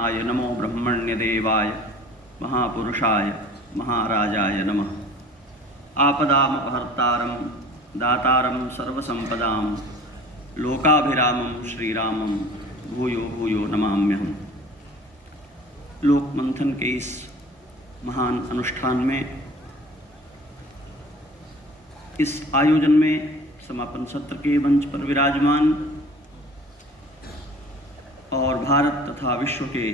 आय नमो ब्रह्मण्यदेवाय महापुरुषाय महाराजाय नमः। आपदामपहर्तारं दातारं सर्वसंपदां लोकाभिरामं श्रीरामं भूयो भूयो नमाम्यहम्। लोक मंथन के इस महान अनुष्ठान में, इस आयोजन में समापन सत्र के मंच पर विराजमान और भारत तथा विश्व के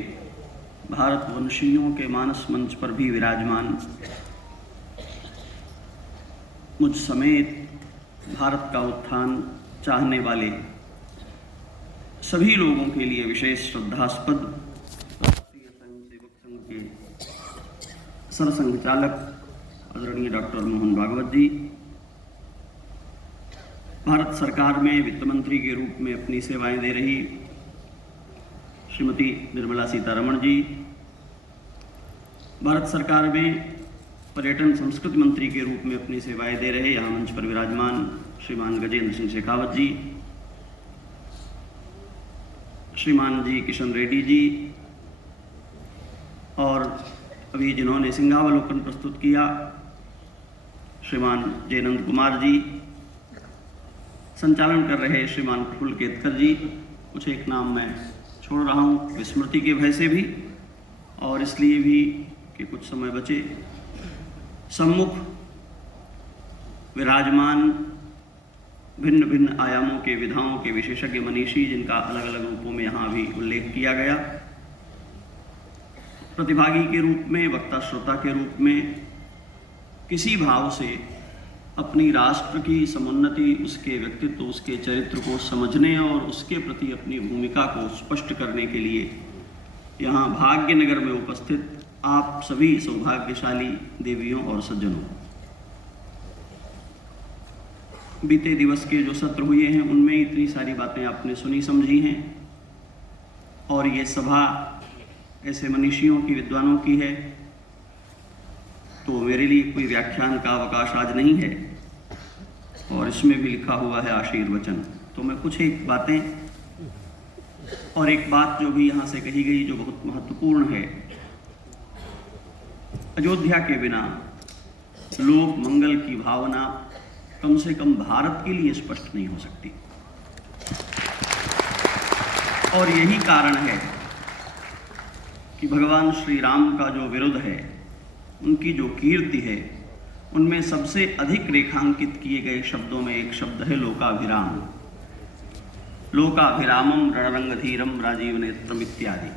भारतवंशियों के मानस मंच पर भी विराजमान मुझ समेत भारत का उत्थान चाहने वाले सभी लोगों के लिए विशेष श्रद्धास्पद राष्ट्रीय स्वयंसेवक संघ के सरसंघचालक आदरणीय डॉक्टर मोहन भागवत जी, भारत सरकार में वित्त मंत्री के रूप में अपनी सेवाएं दे रही श्रीमती निर्मला सीतारमण जी, भारत सरकार में पर्यटन संस्कृति मंत्री के रूप में अपनी सेवाएं दे रहे यहाँ मंच पर विराजमान श्रीमान गजेंद्र सिंह शेखावत जी, श्रीमान जी किशन रेड्डी जी, और अभी जिन्होंने सिंहावलोकन प्रस्तुत किया श्रीमान जयनंद कुमार जी, संचालन कर रहे श्रीमान प्रफुल्ल केतकर जी, कुछ एक नाम मैं छोड़ रहा हूँ विस्मृति के भय से भी और इसलिए भी कि कुछ समय बचे। सम्मुख विराजमान भिन्न भिन्न आयामों के विधाओं के विशेषज्ञ मनीषी, जिनका अलग अलग रूपों में यहाँ भी उल्लेख किया गया, प्रतिभागी के रूप में, वक्ता श्रोता के रूप में, किसी भाव से अपनी राष्ट्र की समुन्नति, उसके व्यक्तित्व, उसके चरित्र को समझने और उसके प्रति अपनी भूमिका को स्पष्ट करने के लिए यहाँ भाग्यनगर में उपस्थित आप सभी सौभाग्यशाली देवियों और सज्जनों, बीते दिवस के जो सत्र हुए हैं उनमें इतनी सारी बातें आपने सुनी समझी हैं और ये सभा ऐसे मनीषियों की, विद्वानों की है, तो मेरे लिए कोई व्याख्यान का अवकाश आज नहीं है और इसमें भी लिखा हुआ है आशीर्वचन। तो मैं कुछ एक बातें और एक बात जो भी यहाँ से कही गई जो बहुत महत्वपूर्ण है, अयोध्या के बिना लोक मंगल की भावना कम से कम भारत के लिए स्पष्ट नहीं हो सकती और यही कारण है कि भगवान श्री राम का जो विरुद्ध है, उनकी जो कीर्ति है, उनमें सबसे अधिक रेखांकित किए गए शब्दों में एक शब्द है लोकाभिराम। लोकाभिरामम रणरंगधीरम राजीव नेत्रम इत्यादि।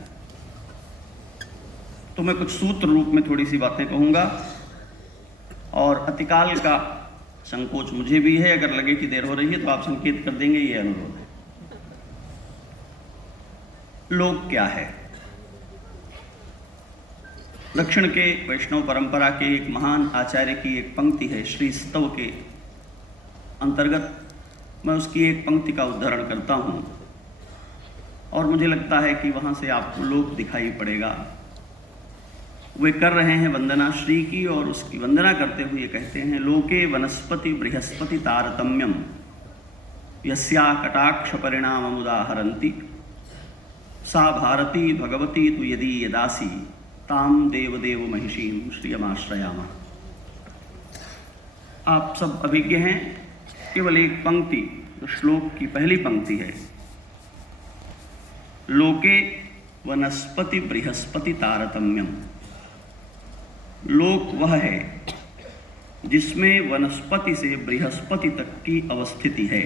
तो मैं कुछ सूत्र रूप में थोड़ी सी बातें कहूँगा और अतिकाल का संकोच मुझे भी है, अगर लगे कि देर हो रही है तो आप संकेत कर देंगे, ये अनुरोध है। लोक क्या है? दक्षिण के वैष्णव परंपरा के एक महान आचार्य की एक पंक्ति है, श्री स्तव के अंतर्गत मैं उसकी एक पंक्ति का उद्धरण करता हूँ और मुझे लगता है कि वहाँ से आपको लोक दिखाई पड़ेगा। वे कर रहे हैं वंदना श्री की और उसकी वंदना करते हुए कहते हैं, लोके वनस्पति बृहस्पति तारतम्यम यस्या कटाक्ष परिणाम उदाहरन्ति सा भारती भगवती तु यदि यदासी ताम देवदेव महिषीम श्रियमाश्रयामा। आप सब अभिज्ञ हैं, केवल एक पंक्ति जो श्लोक की पहली पंक्ति है, लोके वनस्पति बृहस्पति तारतम्यम। लोक वह है जिसमें वनस्पति से बृहस्पति तक की अवस्थिति है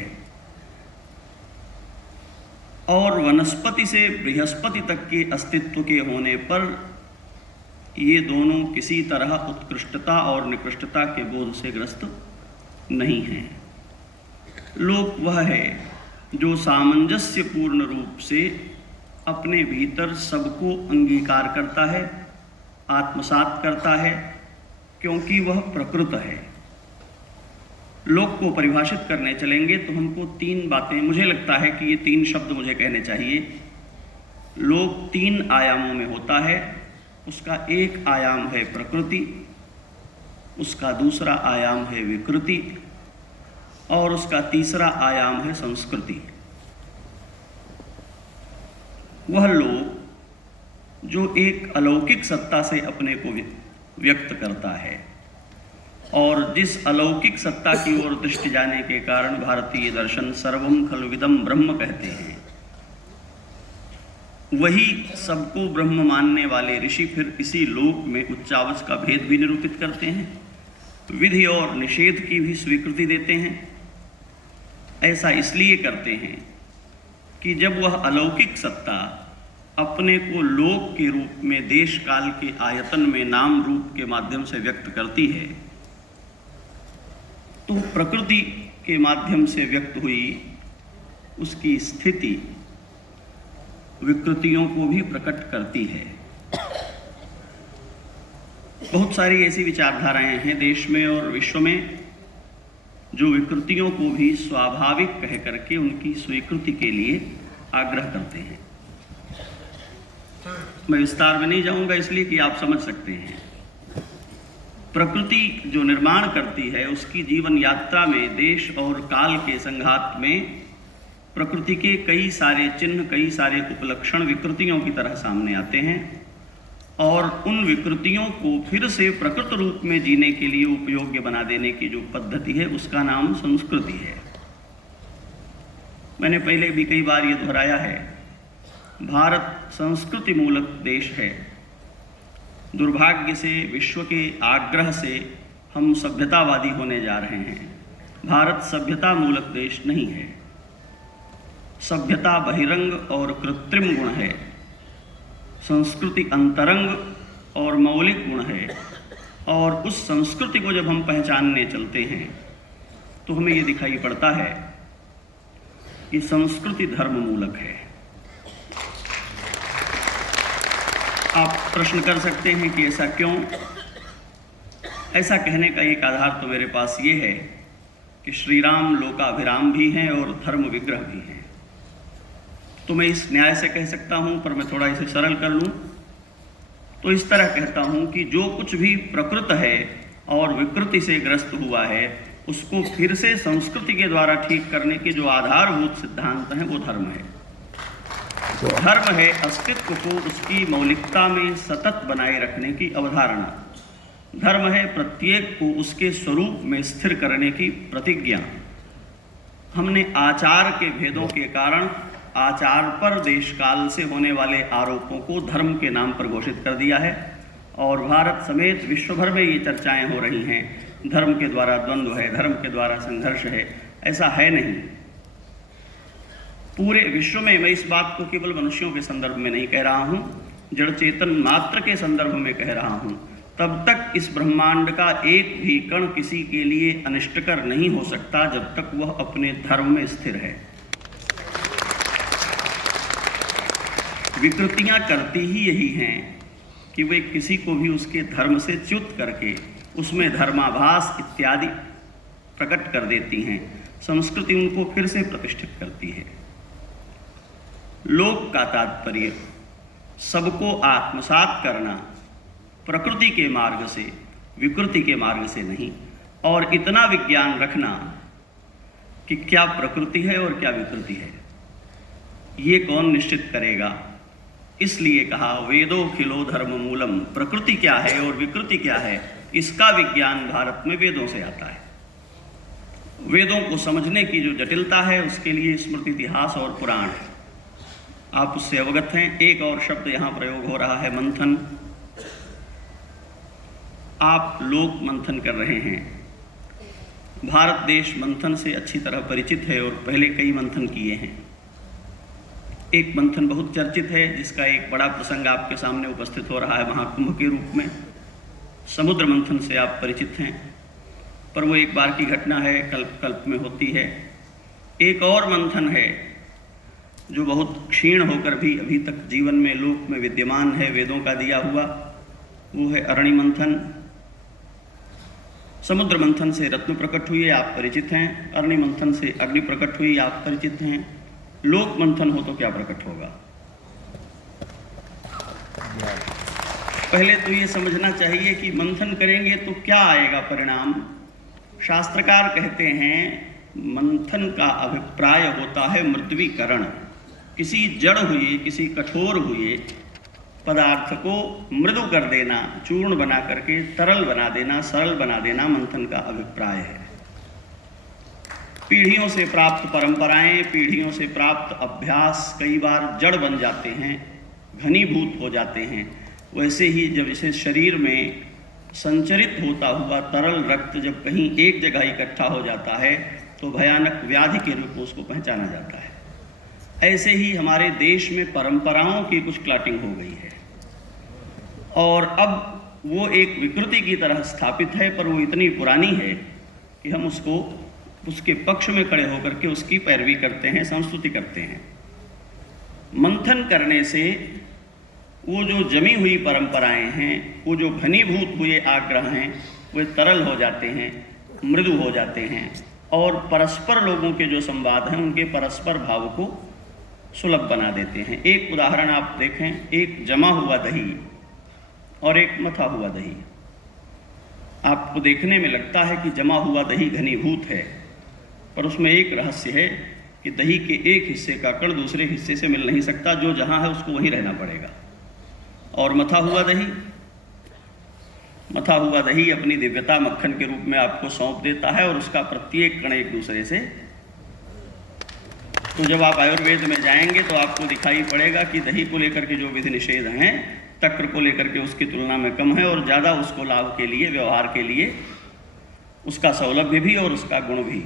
और वनस्पति से बृहस्पति तक के अस्तित्व के होने पर ये दोनों किसी तरह उत्कृष्टता और निकृष्टता के बोध से ग्रस्त नहीं हैं। लोक वह है जो सामंजस्य पूर्ण रूप से अपने भीतर सबको अंगीकार करता है, आत्मसात करता है, क्योंकि वह प्रकृत है। लोक को परिभाषित करने चलेंगे तो हमको तीन बातें, मुझे लगता है कि ये तीन शब्द मुझे कहने चाहिए। लोक तीन आयामों में होता है। उसका एक आयाम है प्रकृति, उसका दूसरा आयाम है विकृति और उसका तीसरा आयाम है संस्कृति। वह लोक जो एक अलौकिक सत्ता से अपने को व्यक्त करता है, और जिस अलौकिक सत्ता की ओर दृष्टि जाने के कारण भारतीय दर्शन सर्वम खलविदम ब्रह्म कहते हैं, वही सबको ब्रह्म मानने वाले ऋषि फिर इसी लोक में उच्चावच का भेद भी निरूपित करते हैं, विधि और निषेध की भी स्वीकृति देते हैं। ऐसा इसलिए करते हैं कि जब वह अलौकिक सत्ता अपने को लोक के रूप में देश काल के आयतन में नाम रूप के माध्यम से व्यक्त करती है, तो प्रकृति के माध्यम से व्यक्त हुई उसकी स्थिति विकृतियों को भी प्रकट करती है। बहुत सारी ऐसी विचारधाराएं हैं देश में और विश्व में जो विकृतियों को भी स्वाभाविक कह करके उनकी स्वीकृति के लिए आग्रह करते हैं। मैं विस्तार में नहीं जाऊंगा इसलिए कि आप समझ सकते हैं। प्रकृति जो निर्माण करती है उसकी जीवन यात्रा में देश और काल के संघात में प्रकृति के कई सारे चिन्ह, कई सारे उपलक्षण विकृतियों की तरह सामने आते हैं, और उन विकृतियों को फिर से प्रकृत रूप में जीने के लिए उपयोग्य बना देने की जो पद्धति है उसका नाम संस्कृति है। मैंने पहले भी कई बार ये दोहराया है, भारत संस्कृति मूलक देश है। दुर्भाग्य से विश्व के आग्रह से हम सभ्यतावादी होने जा रहे हैं। भारत सभ्यता मूलक देश नहीं है। सभ्यता बहिरंग और कृत्रिम गुण है, संस्कृति अंतरंग और मौलिक गुण है, और उस संस्कृति को जब हम पहचानने चलते हैं तो हमें ये दिखाई पड़ता है कि संस्कृति धर्म मूलक है। आप प्रश्न कर सकते हैं कि ऐसा क्यों? ऐसा कहने का एक आधार तो मेरे पास ये है कि श्री राम लोकाभिराम भी हैं और धर्म विग्रह भी हैं। तो मैं इस न्याय से कह सकता हूं, पर मैं थोड़ा इसे सरल कर लूं तो इस तरह कहता हूं कि जो कुछ भी प्रकृत है और विकृति से ग्रस्त हुआ है उसको फिर से संस्कृति के द्वारा ठीक करने के जो आधारभूत सिद्धांत हैं वो धर्म है। धर्म है अस्तित्व को उसकी मौलिकता में सतत बनाए रखने की अवधारणा। धर्म है प्रत्येक को उसके स्वरूप में स्थिर करने की प्रतिज्ञा। हमने आचार के भेदों के कारण आचार पर देश काल से होने वाले आरोपों को धर्म के नाम पर घोषित कर दिया है, और भारत समेत विश्व भर में ये चर्चाएं हो रही हैं, धर्म के द्वारा द्वंद्व है, धर्म के द्वारा संघर्ष है। ऐसा है नहीं। पूरे विश्व में, मैं इस बात को केवल मनुष्यों के संदर्भ में नहीं कह रहा हूँ, जड़ चेतन मात्र के संदर्भ में कह रहा हूँ, तब तक इस ब्रह्मांड का एक भी कण किसी के लिए अनिष्टकर नहीं हो सकता जब तक वह अपने धर्म में स्थिर है। विकृतियां करती ही यही हैं कि वे किसी को भी उसके धर्म से च्युत करके उसमें धर्माभास इत्यादि प्रकट कर देती हैं। संस्कृति उनको फिर से प्रतिष्ठित करती है। लोक का तात्पर्य सबको आत्मसात करना, प्रकृति के मार्ग से, विकृति के मार्ग से नहीं, और इतना विज्ञान रखना कि क्या प्रकृति है और क्या विकृति है ये कौन निश्चित करेगा। इसलिए कहा वेदो खिलो धर्म मूलम, प्रकृति क्या है और विकृति क्या है इसका विज्ञान भारत में वेदों से आता है। वेदों को समझने की जो जटिलता है उसके लिए स्मृति, इतिहास और पुराण है, आप उससे अवगत हैं। एक और शब्द यहाँ प्रयोग हो रहा है, मंथन। आप लोक मंथन कर रहे हैं। भारत देश मंथन से अच्छी तरह परिचित है और पहले कई मंथन किए हैं। एक मंथन बहुत चर्चित है जिसका एक बड़ा प्रसंग आपके सामने उपस्थित हो रहा है महाकुंभ के रूप में। समुद्र मंथन से आप परिचित हैं, पर वो एक बार की घटना है, कल्प कल्प में होती है। एक और मंथन है जो बहुत क्षीण होकर भी अभी तक जीवन में लोक में विद्यमान है, वेदों का दिया हुआ, वो है अरणि मंथन। समुद्र मंथन से रत्न प्रकट हुई, आप परिचित हैं। अरणि मंथन से अग्नि प्रकट हुई, आप परिचित हैं। लोक मंथन हो तो क्या प्रकट होगा? पहले तो ये समझना चाहिए कि मंथन करेंगे तो क्या आएगा परिणाम। शास्त्रकार कहते हैं मंथन का अभिप्राय होता है मृद्वीकरण। किसी जड़ हुए, किसी कठोर हुए पदार्थ को मृदु कर देना, चूर्ण बना करके तरल बना देना, सरल बना देना मंथन का अभिप्राय है। पीढ़ियों से प्राप्त परंपराएं, पीढ़ियों से प्राप्त अभ्यास कई बार जड़ बन जाते हैं, घनीभूत हो जाते हैं। वैसे ही जब इसे शरीर में संचरित होता हुआ तरल रक्त जब कहीं एक जगह इकट्ठा हो जाता है तो भयानक व्याधि के रूप में उसको पहचाना जाता है। ऐसे ही हमारे देश में परंपराओं की कुछ क्लॉटिंग हो गई है और अब वो एक विकृति की तरह स्थापित है, पर वो इतनी पुरानी है कि हम उसको उसके पक्ष में खड़े होकर के उसकी पैरवी करते हैं, संस्तुति करते हैं। मंथन करने से वो जो जमी हुई परंपराएं हैं, वो जो घनीभूत हुए आग्रह हैं, वे तरल हो जाते हैं, मृदु हो जाते हैं और परस्पर लोगों के जो संवाद हैं उनके परस्पर भाव को सुलभ बना देते हैं। एक उदाहरण आप देखें, एक जमा हुआ दही और एक मथा हुआ दही। आपको देखने में लगता है कि जमा हुआ दही घनीभूत है, पर उसमें एक रहस्य है कि दही के एक हिस्से का कण दूसरे हिस्से से मिल नहीं सकता, जो जहाँ है उसको वहीं रहना पड़ेगा। और मथा हुआ दही अपनी दिव्यता मक्खन के रूप में आपको सौंप देता है और उसका प्रत्येक कण एक दूसरे से। तो जब आप आयुर्वेद में जाएंगे तो आपको दिखाई पड़ेगा कि दही को लेकर के जो विधि निषेध हैं तक्र को लेकर के उसकी तुलना में कम है और ज़्यादा उसको लाभ के लिए, व्यवहार के लिए उसका सौलभ्य भी और उसका गुण भी।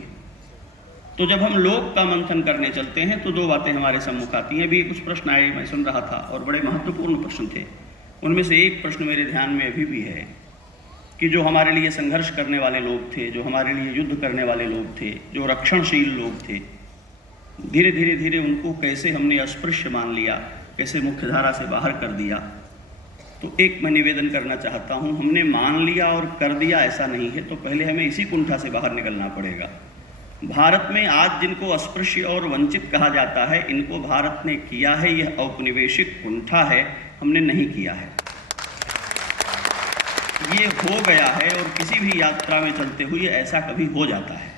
तो जब हम लोक का मंथन करने चलते हैं तो दो बातें हमारे सम्मुख आती हैं। भी कुछ प्रश्न आए, मैं सुन रहा था और बड़े महत्वपूर्ण प्रश्न थे। उनमें से एक प्रश्न मेरे ध्यान में अभी भी है कि जो हमारे लिए संघर्ष करने वाले लोग थे, जो हमारे लिए युद्ध करने वाले लोग थे, जो रक्षणशील लोग थे, धीरे धीरे उनको कैसे हमने अस्पृश्य मान लिया, कैसे मुख्यधारा से बाहर कर दिया। तो एक मैं निवेदन करना चाहता हूँ, हमने मान लिया और कर दिया ऐसा नहीं है, तो पहले हमें इसी कुंठा से बाहर निकलना पड़ेगा। भारत में आज जिनको अस्पृश्य और वंचित कहा जाता है, इनको भारत ने किया है, यह औपनिवेशिक कुंठा है, हमने नहीं किया है। ये हो गया है और किसी भी यात्रा में चलते हुए ऐसा कभी हो जाता है।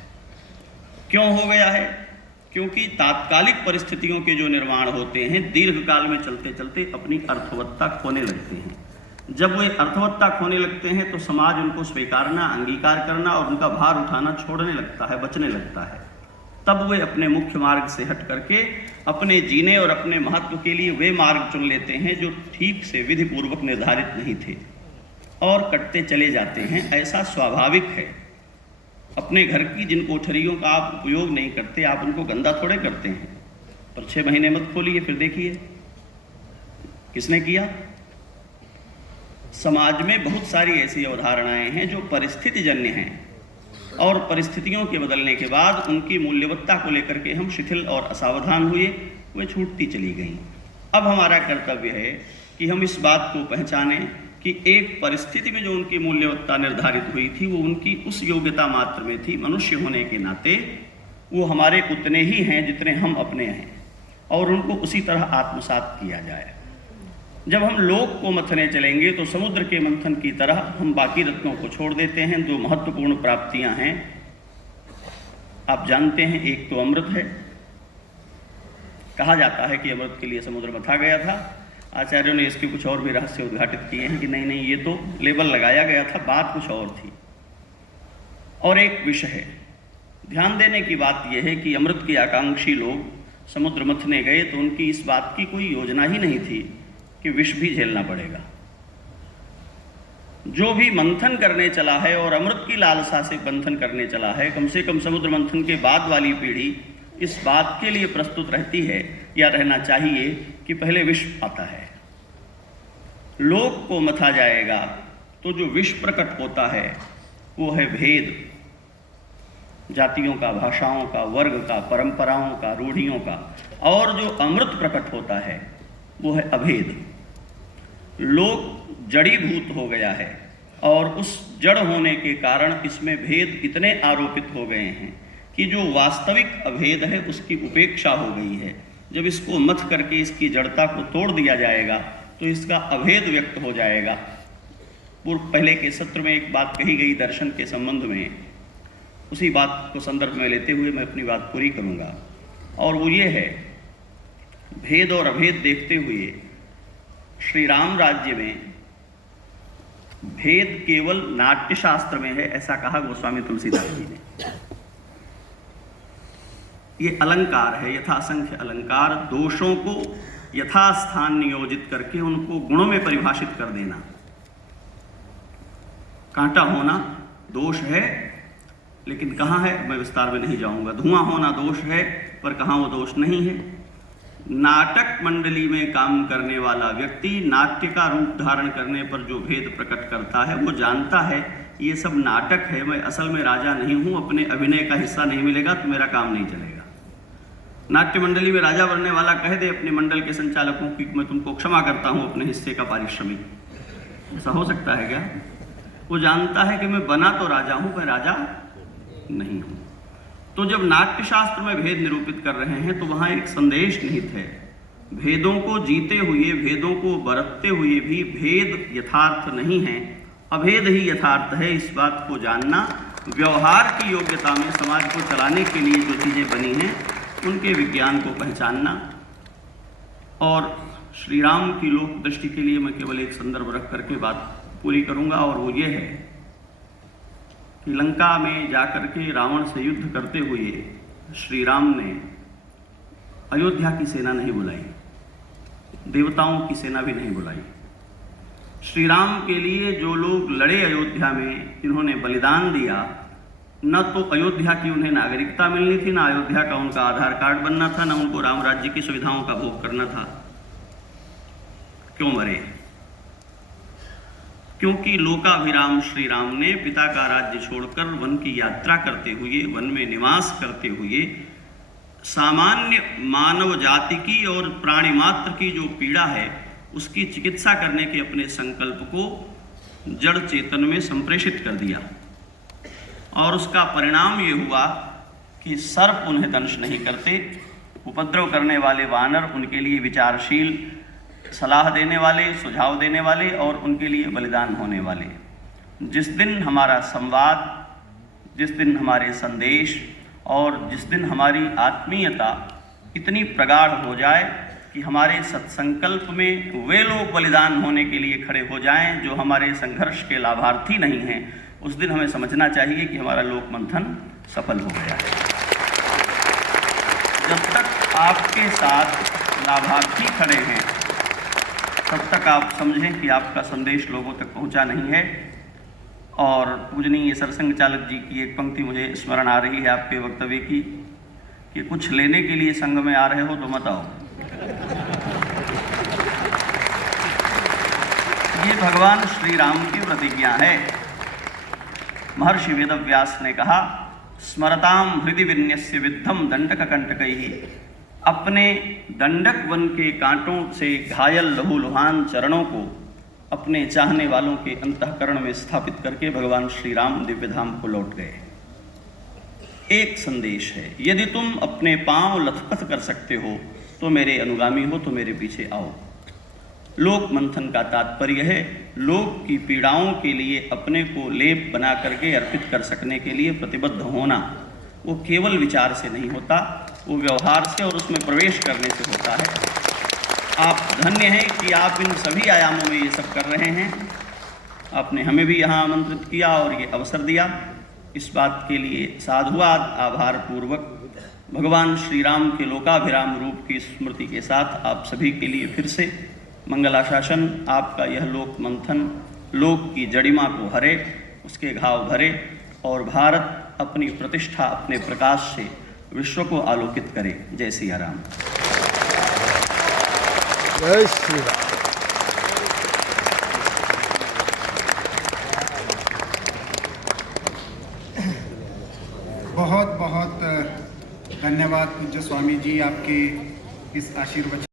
क्यों हो गया है? क्योंकि तात्कालिक परिस्थितियों के जो निर्माण होते हैं दीर्घकाल में चलते चलते अपनी अर्थवत्ता खोने लगते हैं। जब वे अर्थवत्ता खोने लगते हैं तो समाज उनको स्वीकारना, अंगीकार करना और उनका भार उठाना छोड़ने लगता है, बचने लगता है। तब वे अपने मुख्य मार्ग से हट करके अपने जीने और अपने महत्व के लिए वे मार्ग चुन लेते हैं जो ठीक से विधि पूर्वक निर्धारित नहीं थे और कटते चले जाते हैं। ऐसा स्वाभाविक है। अपने घर की जिन कोठरियों का आप उपयोग नहीं करते, आप उनको गंदा थोड़े करते हैं, पर 6 महीने मत खोलिए, फिर देखिए किसने किया। समाज में बहुत सारी ऐसी अवधारणाएं हैं जो परिस्थितिजन्य हैं और परिस्थितियों के बदलने के बाद उनकी मूल्यवत्ता को लेकर के हम शिथिल और असावधान हुए, वे छूटती चली गईं। अब हमारा कर्तव्य है कि हम इस बात को पहचानें कि एक परिस्थिति में जो उनकी मूल्यवत्ता निर्धारित हुई थी वो उनकी उस योग्यता मात्र में थी। मनुष्य होने के नाते वो हमारे उतने ही हैं जितने हम अपने हैं और उनको उसी तरह आत्मसात किया जाए। जब हम लोक को मथने चलेंगे तो समुद्र के मंथन की तरह हम बाकी रत्नों को छोड़ देते हैं। दो महत्वपूर्ण प्राप्तियां हैं, आप जानते हैं, एक तो अमृत है। कहा जाता है कि अमृत के लिए समुद्र मथा गया था। आचार्यों ने इसके कुछ और भी रहस्य उद्घाटित किए हैं कि नहीं ये तो लेबल लगाया गया था, बात कुछ और थी। और एक विष है। ध्यान देने की बात यह है कि अमृत के आकांक्षी लोग समुद्र मथने गए तो उनकी इस बात की कोई योजना ही नहीं थी कि विष भी झेलना पड़ेगा। जो भी मंथन करने चला है और अमृत की लालसा से मंथन करने चला है, कम से कम समुद्र मंथन के बाद वाली पीढ़ी इस बात के लिए प्रस्तुत रहती है या रहना चाहिए कि पहले विष आता है। लोक को मथा जाएगा तो जो विष प्रकट होता है वो है भेद, जातियों का, भाषाओं का, वर्ग का, परंपराओं का, रूढ़ियों का। और जो अमृत प्रकट होता है वो है अभेद। लोक जड़ीभूत हो गया है और उस जड़ होने के कारण इसमें भेद इतने आरोपित हो गए हैं कि जो वास्तविक अभेद है उसकी उपेक्षा हो गई है। जब इसको मथ करके इसकी जड़ता को तोड़ दिया जाएगा तो इसका अभेद व्यक्त हो जाएगा। पहले के सत्र में एक बात कही गई दर्शन के संबंध में, उसी बात को संदर्भ में लेते हुए मैं अपनी बात पूरी करूंगा, और वो ये है, भेद और अभेद देखते हुए श्री राम राज्य में भेद केवल नाट्य शास्त्र में है, ऐसा कहा गोस्वामी तुलसीदास जी ने। ये अलंकार है, यथासंख्य अलंकार, दोषों को यथास्थान नियोजित करके उनको गुणों में परिभाषित कर देना। कांटा होना दोष है, लेकिन कहाँ है, मैं विस्तार में नहीं जाऊंगा। धुआं होना दोष है, पर कहाँ वो दोष नहीं है। नाटक मंडली में काम करने वाला व्यक्ति नाट्य का रूप धारण करने पर जो भेद प्रकट करता है, वो जानता है ये सब नाटक है, मैं असल में राजा नहीं हूं, अपने अभिनय का हिस्सा नहीं मिलेगा तो मेरा काम नहीं चलेगा। नाट्य मंडली में राजा बनने वाला कह दे अपने मंडल के संचालकों की मैं तुमको क्षमा करता हूं अपने हिस्से का पारिश्रमिक, ऐसा हो सकता है क्या? वो जानता है कि मैं बना तो राजा हूं, मैं राजा नहीं हूं। तो जब नाट्य शास्त्र में भेद निरूपित कर रहे हैं तो वहां एक संदेश निहित है। भेदों को जीते हुए, भेदों को बरतते हुए भी भेद यथार्थ नहीं है, अभेद ही यथार्थ है। इस बात को जानना, व्यवहार की योग्यता में समाज को चलाने के लिए जो चीज़ें बनी हैं उनके विज्ञान को पहचानना। और श्री राम की लोक दृष्टि के लिए मैं केवल एक संदर्भ रख करके बात पूरी करूंगा, और वो ये है कि लंका में जाकर के रावण से युद्ध करते हुए श्री राम ने अयोध्या की सेना नहीं बुलाई, देवताओं की सेना भी नहीं बुलाई। श्री राम के लिए जो लोग लड़े अयोध्या में, जिन्होंने बलिदान दिया, न तो अयोध्या की उन्हें नागरिकता मिलनी थी, न अयोध्या का उनका आधार कार्ड बनना था, न उनको राम राज्य की सुविधाओं का भोग करना था। क्यों मरे? क्योंकि लोकाभिराम श्री राम ने पिता का राज्य छोड़कर वन की यात्रा करते हुए, वन में निवास करते हुए, सामान्य मानव जाति की और प्राणी मात्र की जो पीड़ा है उसकी चिकित्सा करने के अपने संकल्प को जड़ चेतन में संप्रेषित कर दिया। और उसका परिणाम ये हुआ कि सर्प उन्हें दंश नहीं करते, उपद्रव करने वाले वानर उनके लिए विचारशील, सलाह देने वाले, सुझाव देने वाले और उनके लिए बलिदान होने वाले। जिस दिन हमारा संवाद, जिस दिन हमारे संदेश और जिस दिन हमारी आत्मीयता इतनी प्रगाढ़ हो जाए कि हमारे सत्संकल्प में वे लोग बलिदान होने के लिए खड़े हो जाएं जो हमारे संघर्ष के लाभार्थी नहीं हैं, उस दिन हमें समझना चाहिए कि हमारा लोक मंथन सफल हो गया है। जब तक आपके साथ लाभार्थी खड़े हैं तब तक आप समझें कि आपका संदेश लोगों तक पहुंचा नहीं है। और पूजनीय सरसंघ चालक जी की एक पंक्ति मुझे स्मरण आ रही है आपके वक्तव्य की, कि कुछ लेने के लिए संघ में आ रहे हो तो मत आओ। ये भगवान श्री राम की प्रतिज्ञा है। महर्षि वेदव्यास ने कहा, स्मरताम हृदि विन्यस्य विद्धम दंडक कंटकैहि। अपने दंडक वन के कांटों से घायल लहूलुहान चरणों को अपने चाहने वालों के अंतःकरण में स्थापित करके भगवान श्री राम दिव्यधाम को लौट गए। एक संदेश है, यदि तुम अपने पांव लथपथ कर सकते हो तो मेरे अनुगामी हो, तो मेरे पीछे आओ। लोक मंथन का तात्पर्य है लोक की पीड़ाओं के लिए अपने को लेप बना करके अर्पित कर सकने के लिए प्रतिबद्ध होना। वो केवल विचार से नहीं होता, वो व्यवहार से और उसमें प्रवेश करने से होता है। आप धन्य हैं कि आप इन सभी आयामों में ये सब कर रहे हैं। आपने हमें भी यहाँ आमंत्रित किया और ये अवसर दिया। इस बात के लिए साधुवाद, आभार पूर्वक भगवान श्री राम के लोकाभिराम रूप की स्मृति के साथ आप सभी के लिए फिर से मंगलाशासन। आपका यह लोक मंथन लोक की जड़िमा को हरे, उसके घाव भरे और भारत अपनी प्रतिष्ठा, अपने प्रकाश से विश्व को आलोकित करे। जय सिया राम। जय श्री राम। बहुत बहुत धन्यवाद पूज्य स्वामी जी, आपके इस आशीर्वचन